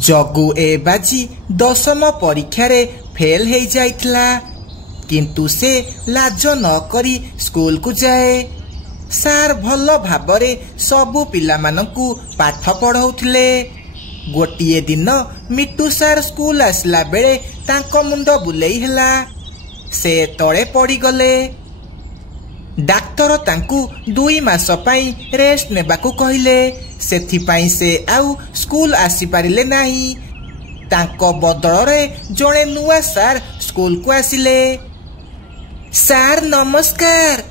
जगु ए बाजी दशम परीक्षा रे फेल हो जाइतला किंतु से लाज न करी स्कूल को जाए। सार भल भाबरे सबु पिला मानकु पाठ पढ़ाउथिले। गोटिए दिन मिट्टू सार स्कूल आसला बेले तांको मुंड बुलेई हेला। से तळे पड़ी गले। डाक्टर तांकु 2 मास पाई रेस्ट नेबाकु कहिले। सेथिपाई से आउ स्कूल आसी पारिले नाही। तांको बदल रे जणे नुआ सार स्कूल को आसिले। सार नमस्कार।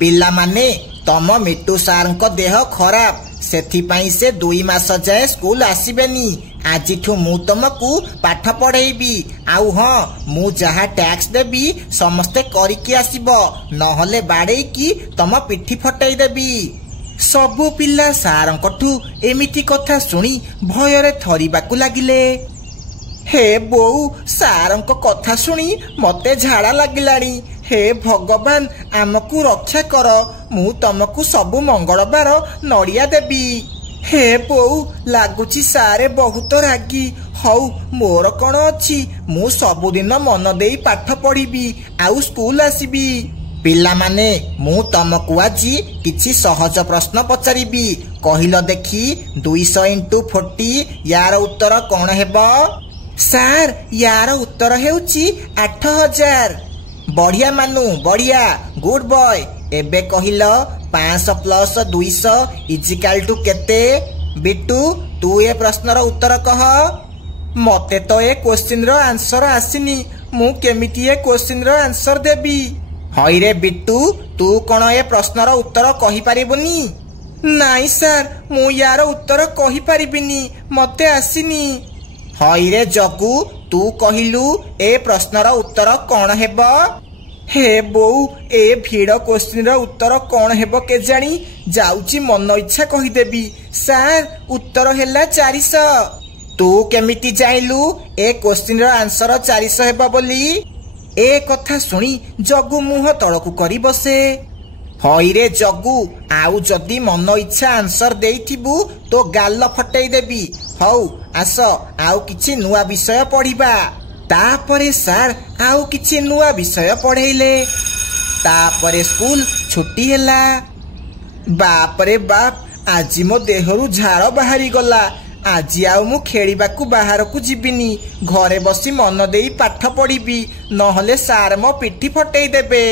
पिला माने तम मिट्टू सार को देह खराब सेथिपाई से 2 मास जाए स्कूल आसीबेनी। आजिठू मु तुमको पाठ पढ़ेबी। आउ हाँ मु जहा टैक्स देबी समस्ते करिकी आसीबो नहले बाड़े की तम पिठी फटाई देबी। सबु पिला सारंकठू एमिति कथा सुनी भयरे थरिबाकू लागिले। हे बोऊ सारंक कथा सुनी मते झाड़ा लागिलानी। हे भगवान आमको रक्षा कर। मु तुमको सबु मंगलबार नड़िया देबी। हे बोऊ लागुची सारे बहुत रागी। हौ मोर कौन अच्छी मु सबुदिन मन देई पाठ पढ़ी आउ स्कूल आसीबी। पिला माने मु तुमको आज किछि सहज प्रश्न पचारि कहिल देखी 200 × 40 यार उत्तर कौन हेबो? सार यार उत्तर हेउची 8000। बढ़िया मानु बढ़िया गुड बॉय। एबे कहिल 500 + 200 = केते? बिट्टू तू ए प्रश्नर उत्तर कह। मते तो ए क्वेश्चन रो आंसर आसीनी मु केमिति ए क्वेश्चन रो आंसर देबी। हई रे बिट्टू तू कौन ए प्रश्नर उत्तर कहि पारिबनी? नाई सार मु यार उत्तर कहि पारिबिनी मते आसीनी। हई रे जगू तू कहिलु ए प्रश्नर उत्तर कौन हेबो? हे बोऊ ए भीड़ क्वेश्चन उत्तर कौन हेबो के जानी जाउची मन इच्छा कहिदेबी। सार उत्तर हेला 400। तू केमिति जाइलु ए क्वेश्चन आंसर 400 हेबो बोली? ए कथा सुनी जगू मुह तळकु करी बसे। हई रे जगू आउ जदी मन इच्छा आंसर देइथिबु तो गाल फटई देबी। हौ आस आउ किछि नुआ विषय पढ़िबा। तापरे सार आउ किछि नुआ विषय पढ़ेइले। तापरे स्कूल छुट्टी हेला। बाप रे बाप आज मो देहरु झाड़ बाहरी गला। आज आउ मु खेलिबाकू बाहर को जीविनी घरे बसी मन देई पाठ पढ़ी नहले सार मो पिठी फटई देबे।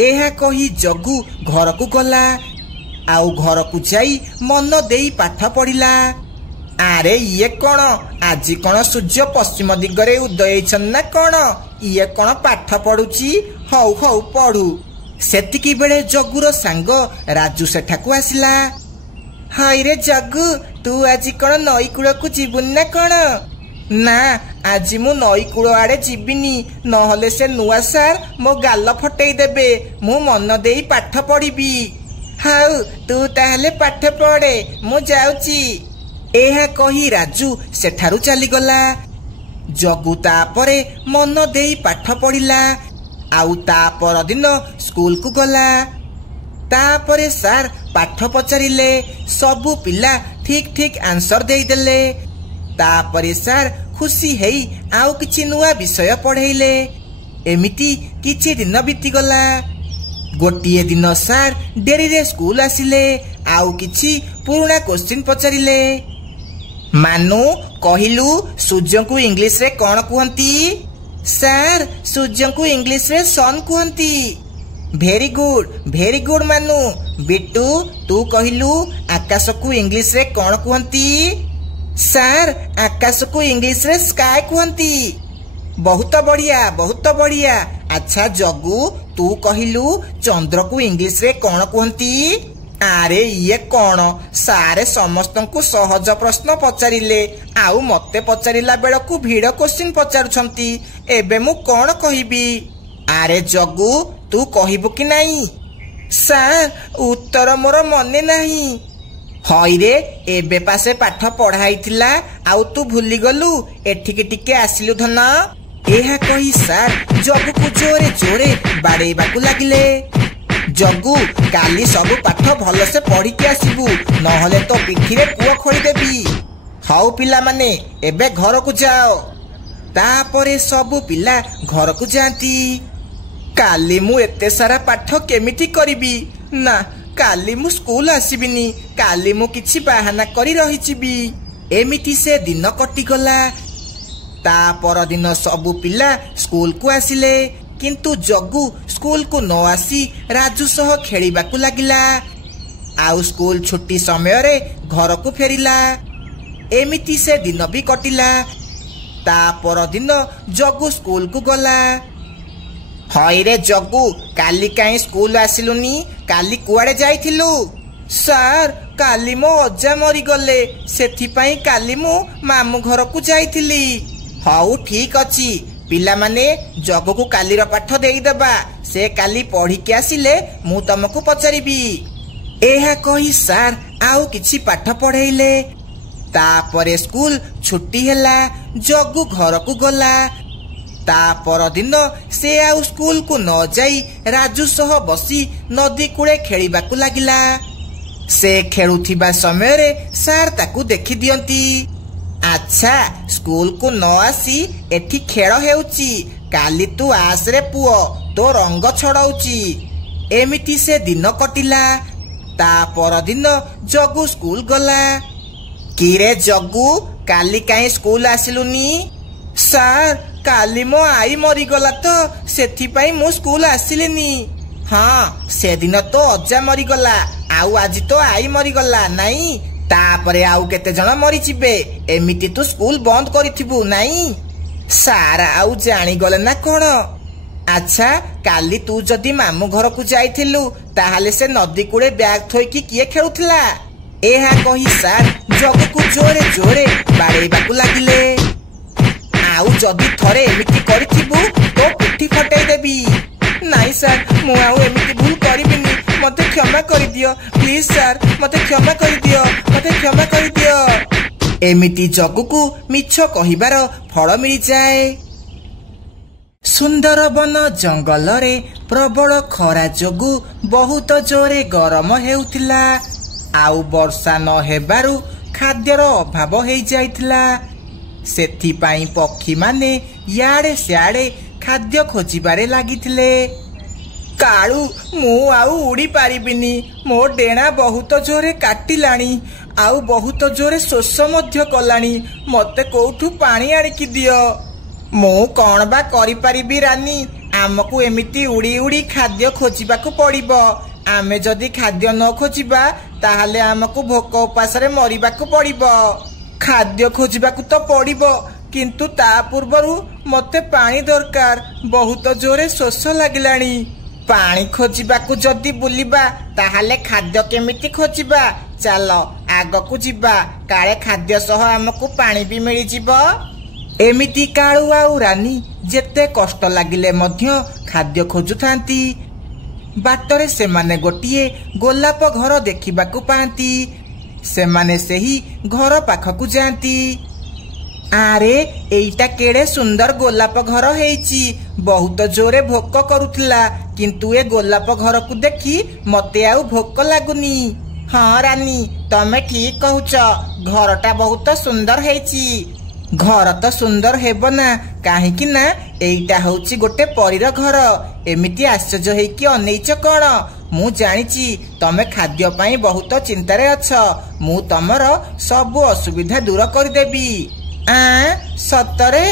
एहा कही जगू घर को गला। आउ घर को जाई मन देई पाठ पढ़िला। आरे ये कौन आज कौन सूर्य पश्चिम दिगरे उदय ना कौन? ये कौन पाठ पढ़ुची? हौ हौ पढ़ू। सेतिकी बेले जगुर सांग राजू सेठाकू आसिला। हाय रे जगू तू आज कौन नई कूल को जीवुन ना कौन? ना आज मु नई कूल आड़े जीविनी नहले से नुआ सार मो गाल फटई देबे। मु मन देई पाठ पढ़ी। हाउ तू ताहले पाठ पढ़े मु जाउची। एहा कही राजू सेठारु चली गला। जगू तापरे मन देई पाठ पढ़िला। आउ ता पर दिन स्कूल को गला। तापरे सार पाठ पचारिले। सबु पिला ठीक ठीक आंसर देई देले। तापरे सार खुशी हेई आउ किछि नुआ विषय पढ़ेइले। एमिति किछि दिन बीती गला। गोटिए दिन सार डेरी रे स्कूल आसिले। आउ किछि पुराना क्वेश्चन पचारिले। मानु कहिलु सूर्य को इंग्लिश रे कौन कहंती? सार सूर्य को इंग्लिश रे सन कहंती। भेरी गुड मानु। बिट्टू तू कहिलु आकाश को इंग्लिश रे कौन कहंती? सार आकाश को इंग्लिश रे स्काई कहंती। बहुत बढ़िया। अच्छा जगू तू कहिलु चंद्र को इंग्लिश रे कौन कहंती? आरे ये कौन सारे समस्त को सहज प्रश्न पचारिले आउ मते पचारिला बेलकू भीड़ क्वेश्चन पचारुछंती। एबे मु कौन कहिबी? आरे जगू तू कहिबु कि नहीं? सार उत्तर मोर मने नहीं। हई रे एबे पासे पाठ पढ़ाईथिला आउ तू भूली गलु एठिके टिके आसिलु धन। एहा कही सार जगू को जोरे जोरे बाड़ेबाकू लागिले। जगू काली सब पाठ भल से पढ़ी के आसीबू नहले तो पिठी रे पुआ खोली देबी। हाउ पिला माने एबे घर को जाओ। तापरे सबु पिला घर को जाती। काली मु एते सारा पाठ केमिति करिबी ना काली मु स्कूल आसीबिनी काली मु किछि बाहाना करी रहिचिबी। एमिति से दिन कटिगला। ता पर दिन सबु पिला स्कूल को आसिले किंतु जग्गू स्कूल को न आसी राजू सह खेलिबाकू लागिला। आउ स्कूल छुट्टी समय रे घर को फेरिला। एमिति से दिन भी कटिला। ता पर दिन जग्गू स्कूल को गला। हई रे जग्गू काली काई स्कूल आसिलुनी काली कुआडे जाइथिलु? सार काली मो अज्जा मरी गले सेथि पई काली मु मामू घर को जाइथिली। हाउ ठीक अछि पिला माने जग्गू को कालीर पाठ देई देबा से काली पढ़ी के आसिले मु तुमको पचारिबी। एहा कही सार आउ किछि पाठ पढ़ेइले। तापरे स्कूल छुट्टी हैला जग्गू घर को गला। ता पर दिन से आउ स्कूल को न जाई राजू सह बसी नदी कूड़े खेलिबाकू लागिला। से खेलुथिबा समय रे सार ताकू देखि दियंती। अच्छा स्कूल को न आसी एठी खेल हेउची काली तू आस रे पुओ तो रंग छड़ाउची। एमिति से दिन कटिला। ता पर दिन जग्गू स्कूल गला। किरे जग्गू काली काई स्कूल आसिलुनी? सार काली मो आई मरी गला तो सेथि पई मु स्कूल आसिलिनी। हाँ से दिन तो अज्जा मरी गला आउ आज तो आई मरी गला नाई। तापरे आउ केते जण मरी जिबे एमिति तू स्कूल बंद करिथिबु नाई? सारा आउ जानी गले ना कोन? अच्छा काली तू जदी मामू घर को जाइथिलु ताहाले से नदी कूड़े बैग थोइकी किए खेलुथला? एहा कही सार जग्गू को जोरे जोरे बाड़ेबाकू लागिले। आउ जदी थरे एमिति करिथिबु तो पिठी फटाई देबी। नाई सार मु आउ एमिति भूल करिबिनी मते क्षमा करि दियो प्लीज सार मते क्षमा करि दियो मते क्षमा करि दियो। एमिति जग्गू को मिछ कहिबार फल मिली जाए। सुंदरबन जंगल रे प्रबल खरा जोगु बहुत जोरे गरम हेउथिला। आउ वर्षा न हेबारु खाद्यर अभाव हेइ जाइथिला। सेथि पाई पक्षी माने याडे स्याडे खाद्य खोजिबारे लागिथिले। काळू मु आउ उड़ी पारिबिनी मो डेणा बहुत जोरे काटिलाणी आउ बहुत जोरे शोष मध्य कलाणी मते कोठू पानी आनिकी दियो। मु कोन बा करि पारिबी रानी आमको एमिति उड़ी उड़ी खाद्य खोजिबाकू पड़िबो। आमे जदि खाद्य न खोजिबा ताहाले आमको भोक उपासरे मरिबाकू पड़िबो। खाद्य खोजिबाकू तो पड़िबो किंतु ता पूर्वरु मते पानी दरकार बहुत जोरे शोष लागिलाणी। पानी खोजिबाकू जदि बुलिबा ताहाले खाद्य केमिति खोजिबा? चलो आगकू जिबा काळे खाद्य सह आमको पानी भी मिली जिवो। एमिति काळू आउ रानी जेते कष्ट लागिले मध्य खाद्य खोजुथांती। बाटरे सेमाने गोटिए गोलाप घर देखिबाकू पांती। सेमाने सेही घर पाखकू जांती। आरे एइटा केड़े सुंदर गोलाप घर हेइची बहुत जोरे भोक करुथला किंतु ए गोलाप घर को देखी मते आउ भोक लागुनी। हाँ रानी तमे ठीक कहूच घरटा बहुत सुंदर हेइची। घर तो सुंदर हेबो ना काहेकि ना एइटा होउची गोटे परीर घर। एमिति आश्चर्य हेइकी अनेइच कोन? मु जानिची तमे खाद्य पाई बहुत चिंतारे अछ। मु तमर सब असुविधा दूर कर देबी। सतरे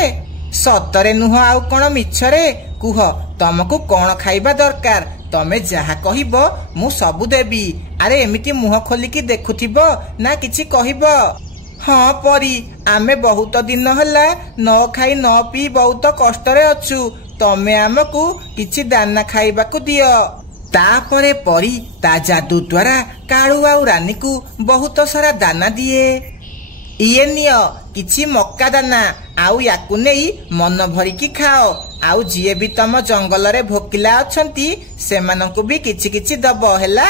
सतरे नुह आउ कोन मिछरे कुह तमको कोन खाइबा दरकार तमे जहा कहिबो मु सबु देबी। अरे एमिति मुह खोलिकी देखुथिबो ना किछि कहिबो? हाँ परी आमे बहुत दिन हला न खाई न पी बहुत कष्टरे अछु तमे आमको किछि दाना खाइबाकू दियो। तापरे परी ता जादू द्वारा काळू आउ रानी को बहुत सारा दाना दिए। इए नियो किछि मक्का दाना आउ याकू नेई मन भरिकी खाओ। आउ जिए भी तम जंगल रे भोकिला अछंती सेमानंकु भी किछि किछि दबो हैला।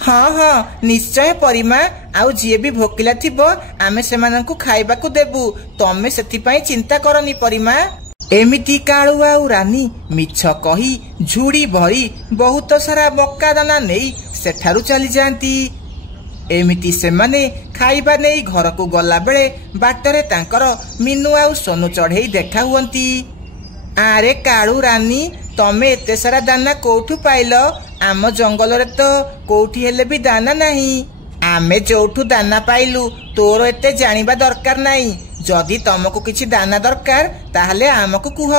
हाँ हाँ निश्चय परिमा आउ जिए भी भोकिला थिबो आमे सेमानंकु खाइबाकू देबू तमे सेथि पई चिंता करनी परिमा। एमिति काळू आउ रानी मिछ कही झुड़ी भरी बहुत सारा मक्का दाना नेई सेठारु चली जांती। एमिति सेमाने खाइबा नहीं घर को गला बेले बाटरे तांकर मीनू आउ सोनू चढ़ई देखा हुअंती। आरे कालू रानी तमे एते सारा दाना कोठू पाइल? आम जंगल रे तो कोठी हेले भी दाना नहीं। आमे जोठू दाना पाइलु तोर एते जानिबा दरकार नहीं। जदि तुमको किछि दाना दरकार ताहले आमको कुह।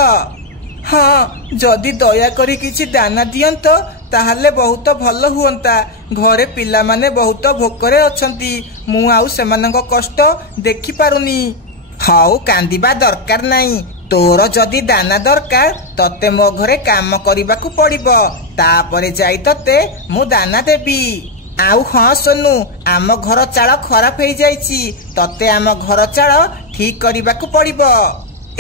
हाँ जदि दया करी किछि दाना दियंत ताहले बहुत भल हुअंता। घरे पिला माने बहुत भोकरे अछंती। मु आउ सेमानंक कष्ट देखि पारुनी। हाउ कांदिबा दरकार नहीं। तोर जदि दाना दरकार तते मो घरे काम करिबाकू पड़िबो। तापरे जाई तते मु दाना देबी। आउ हाँ सोनू आम घर चाल खराब हो जाइछि। तते आम घर चाल ठीक करिबाकू पड़िबो।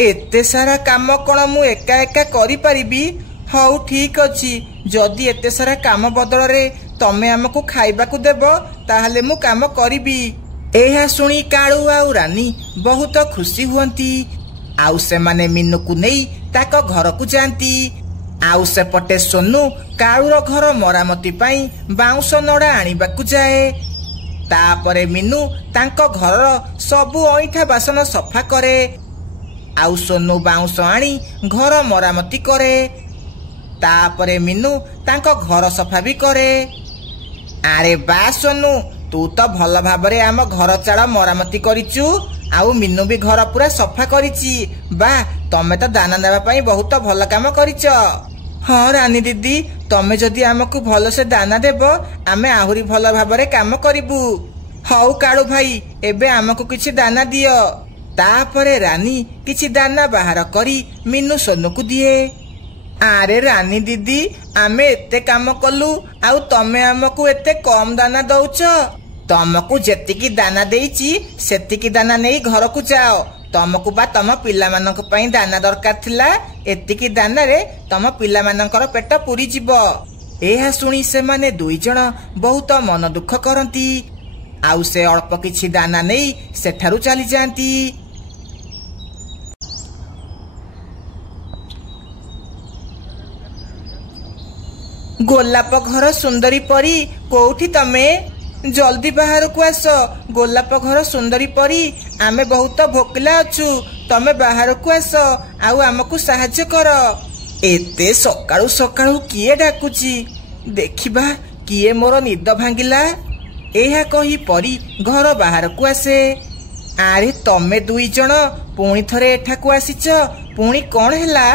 एते सारा काम कोन मु एका एका करि परिबी? हाउ ठीक अछि। जदि एते सारा काम बदल रे तमे हमको खाइबाकू देबो ताहले मु काम करिबी। एहा सुनी कालू आउ रानी बहुत खुशी हुअंती। आउ से माने मीनू को नहीं ताको घर को जाती। आउ सेपटे सोनू कालूर घर मरामती पाई बाउंस नड़ा आनिबाकू जाए। तापरे मीनू तांको घरर सबु अइठा बासन सफा करे। आउ सोनू बाउंस आनी घर मरामती करे। तापरे मीनू तांको घर सफा भी करे। आरे बा सोनू तू तो भल भाबरे आम घर चाल मरामती करिचु। आउ मीनू भी घर पूरा सफा करिची। बा तमे तो दाना देवा पाई बहुत भल काम करिच। हाँ रानी दीदी तमे जदि आमको भल से दाना देबो आमे आहुरी भल भाबरे काम करिबू। हाउ कालू भाई एबे आमको किछि दाना दियो। तापरे रानी किछि दाना बाहर करी मीनू सोनू को दिए। आरे रानी दीदी आमे एते काम कलु आउ तमे आमको एते कम दाना दउछ। तमको जेतिकी दाना देइची सेतिकी दाना नहीं घर को जाओ। तमको बा तम पिला मानक पई दाना दरकार थिला। एतिकी दाना रे तम पिला मानकर पेट पूरी जीवो। एहा सुनी से माने दुई जण बहुत मन दुख करंती। आउ से अल्प किछि दाना नहीं सेठारु चली जांती। गोलाप घर सुंदरी परी कोठी तमे? जल्दी बाहर को आस। गोलाप घर सुंदरी परी आमे बहुत भोकला अछु। तमे बाहर को आस आउ आमको सहाय्य कर। एते सकाळु सकाळु किए डाकुची? देखिबा किए मोर निद भांगिला। एहा कही परी घर बाहर को आसे। आरे तमे दुई जण पुणी थरे एठा को आसीच। पुणी कोन हैला?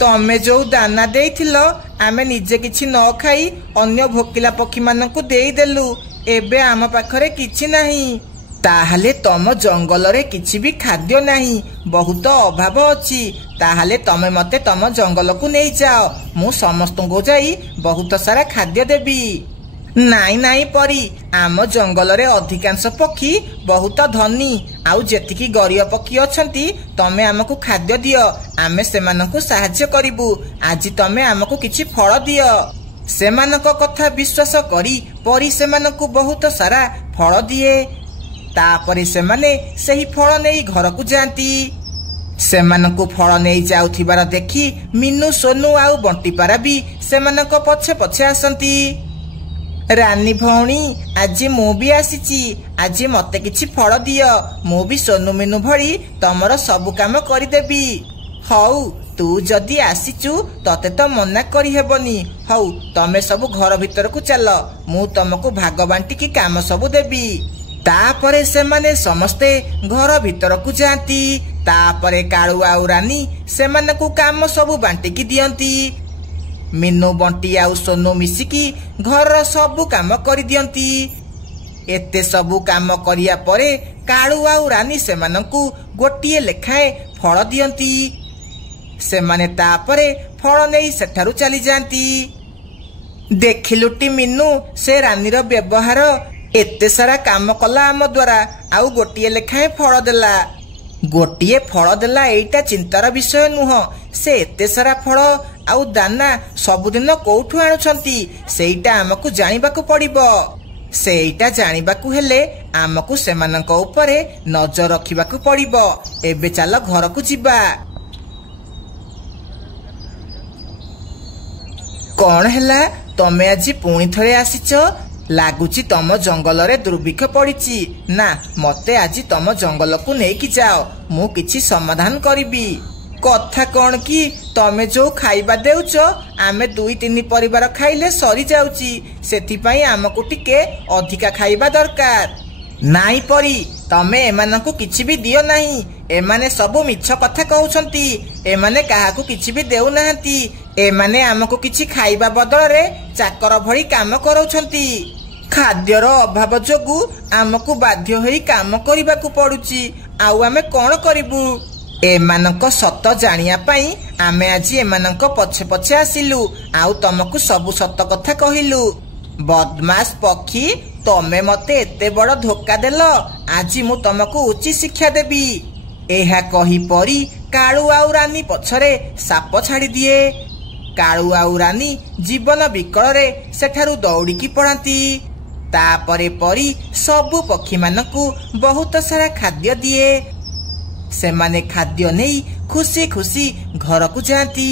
तमे जो दाना देइथिलो आमे निजे किछि न खाई अन्य भोकिला पक्षी मानकु देई देलु। एबे आम पाखरे किछि नाही। ताहले तम जंगल रे किछि भी खाद्य नाही। बहुत अभाव अछि। ताहले तमे मते तम जंगल को नहीं जाओ। मु समस्त को जाई बहुत सारा खाद्य देबी। नाई नाई परी आम जंगल रे अधिकांश पक्षी बहुत धनी। आउ जेतिकी गरीब पक्षी अछंती तमे आमको खाद्य दियो आमे सेमानकु सहाय्य करिबू। आज तमे आमको किछि फल दियो। सेमानक कथा विश्वास करी परी सेमानकु बहुत सारा फल दिए। तापरे सेमाने सही फल नहीं घर को जाती। सेमानकु फल नहीं जाउथिबार देखी मीनू सोनू आउ बंटीपारा भी सेमानक पछे पछे आसंती। रानी भौणी आज मु भी आसीची। आज मते किछि फल दियो। मु भी सोनू मीनू भली तमर सब काम करिदेबी। हौ तू जदि आसीचु तते तो मना करी हेबनी। हौ तमे सब घर भीतर को चल। मु तुमको भाग बांटी की काम सब देबी। तापरे सेमाने समस्ते घर भीतर को जाती। तापरे कालू आउ रानी सेमानकु काम सब बांटी की दियंती। मीनू बंटी आउ सोनू मिसिकी घर सबु काम करि दियंती। एते सबु काम करिया परे कालू आउ रानी सेमानकु गोटिए लेखाए फल दियंती। सेमाने तापरे फल नहीं सेठारु चली जांती। देखिलुटी मीनू से रानीर व्यवहार। एते सारा काम कला आम द्वारा आउ गोटिए लेखाए फल देला। गोटिए फल देला एइटा चिंतार विषय नुह। से एते सारा फल आउ दाना सबुदिन कोठु आणुछंती सेइटा आमको जानिबाकू पड़िबो। सेइटा जानिबाकू हेले आमको सेमानंक उपरे नजर रखिबाकू पड़िबो। एबे चल घर को जिबा। कौन हैला तमे आज पुणी थरे आसीच? ଲାଗୁଛି ତମ ଜଙ୍ଗଲରେ ଦୁର୍ଭିକ୍ଷ ପଡିଛି। ନା, ମତେ ଆଜି ତମ ଜଙ୍ଗଲକୁ ନେଇକି ଯାଅ, ମୁଁ କିଛି ସମାଧାନ କରିବି। କଥା କଣ କି, ତମେ ଯୋଉ ଖାଇବା ଦେଉଛ ଆମେ 2-3 ପରିବାର ଖାଇଲେ ସରିଯାଉଛି, ସେଥିପାଇଁ ଆମକୁ ଟିକେ ଅଧିକା ଖାଇବା ଦରକାର। ନାଇଁ ପରି, ତମେ ଏମାନଙ୍କୁ କିଛି ବି ଦିଅ ନାହିଁ। ଏମାନେ ସବୁ ମିଛ କଥା କହୁଛନ୍ତି। ଏମାନେ କାହାକୁ କିଛି ବି ଦେଉନାହାନ୍ତି। ଏମାନେ ଆମକୁ କିଛି ଖାଇବା ବଦଳରେ ଚାକର ଭଳି କାମ କରାଉଛନ୍ତି। ଖାଦ୍ୟର ଅଭାବ ଯୋଗୁ ଆମକୁ ବାଧ୍ୟ ହୋଇ କାମ କରିବାକୁ ପଡୁଛି। ଆଉ ଆମେ କଣ କରିବୁ? ଏମାନଙ୍କ ସତ ଜାଣିବା ପାଇଁ ଆମେ ଆଜି ଏମାନଙ୍କ ପଛେ ପଛେ ଆସିଲୁ, ଆଉ ତମକୁ ସବୁ ସତ କଥା କହିଲୁ। ବଦମାସ ପକ୍ଷୀ, ତମେ ମତେ ଏତେ ବଡ ଧୋକା ଦେଲ, ଆଜି ମୁଁ ତମକୁ ଉଚିତ ଶିକ୍ଷା ଦେବି। ଏହା କହି ପରି କାଳୁ ଆଉ ରାନୀ ପଛରେ ସାପ ଛାଡ଼ି ଦିଏ। କାଳୁ ଆଉ ରାନୀ ଜୀବନ ବିକଳରେ ସେଠାରୁ ଦୌଡ଼ିକି ପଳାନ୍ତି। ତାପରେ ପରି ସବୁ ପକ୍ଷୀମାନଙ୍କୁ ବହୁତ ସାରା ଖାଦ୍ୟ ଦିଏ। ସେମାନେ ଖାଦ୍ୟ ନେଇ ଖୁସି ଖୁସି ଘରକୁ ଯାଆନ୍ତି।